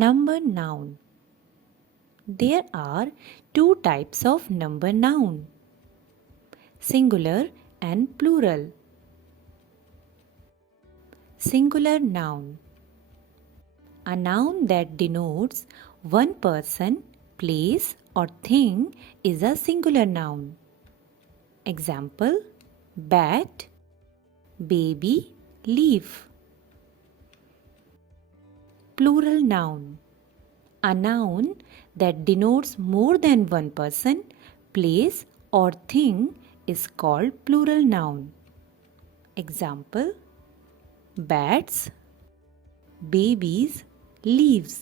Number noun. There are two types of number noun, singular and plural. Singular noun. A noun that denotes one person, place, or thing is a singular noun. Example: bat, baby, leaf. Plural noun. A noun that denotes more than one person, place, or thing is called plural noun. Example: bats, babies, leaves.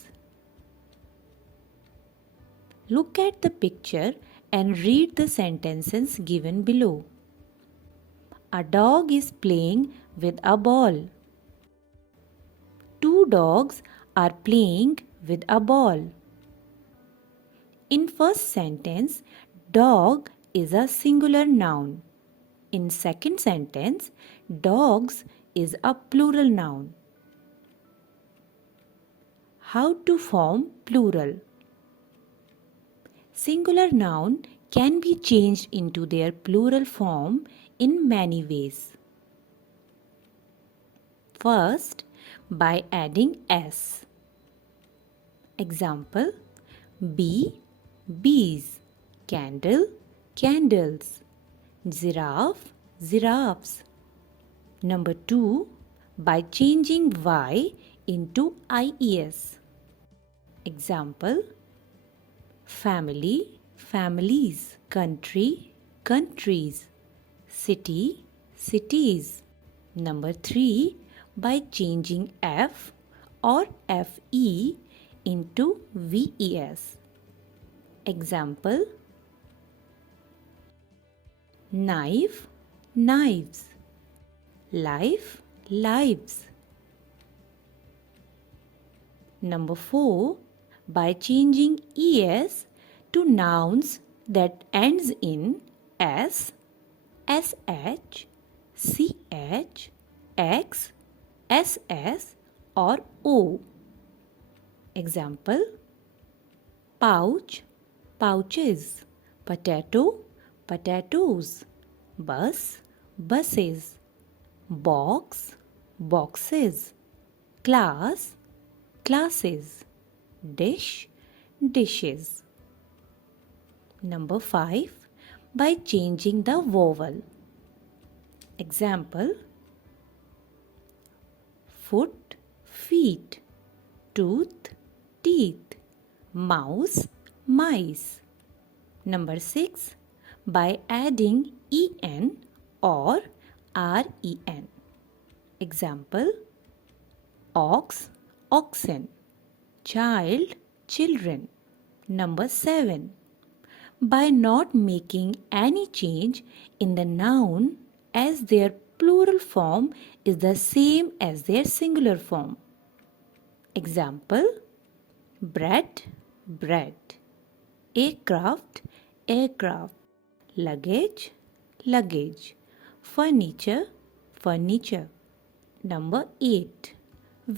Look at the picture and read the sentences given below. A dog is playing with a ball. Two dogs are playing with a ball. In first sentence, dog is a singular noun. In second sentence, dogs is a plural noun. How to form plural? Singular noun can be changed into their plural form in many ways. First, by adding s. Example: bee, bees, candle, candles, giraffe, giraffes. Number 2, by changing y into ies. Example: family, families, country, countries, city, cities. Number 3, by changing f or fe into ves. Example: knife, knives, life, lives. Number 4, by changing es to nouns that ends in s, sh, ch, x, ss or o. Example: pouch, pouches, potato, potatoes, bus, buses, box, boxes, class, classes, dish, dishes. Number 5, by changing the vowel. Example: foot, feet, tooth, teeth, mouse, mice. Number 6, by adding en or ren. Example: ox, oxen, child, children. Number 7, by not making any change in the noun as their plural form is the same as their singular form. Example: bread, bread, aircraft, aircraft, luggage, luggage, furniture, furniture. Number 8,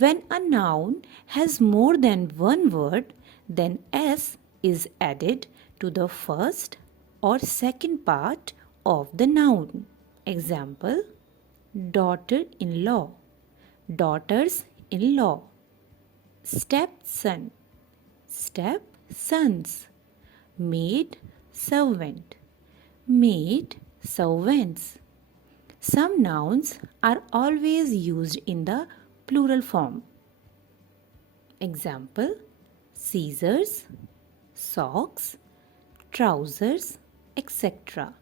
when a noun has more than one word, then s is added to the first or second part of the noun. Example: daughter-in-law, daughters-in-law, stepson, stepsons, maid, servant, maid, servants. Some nouns are always used in the plural form. Example: scissors, socks, trousers, etc.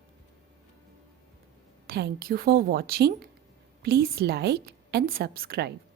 Thank you for watching. Please like and subscribe.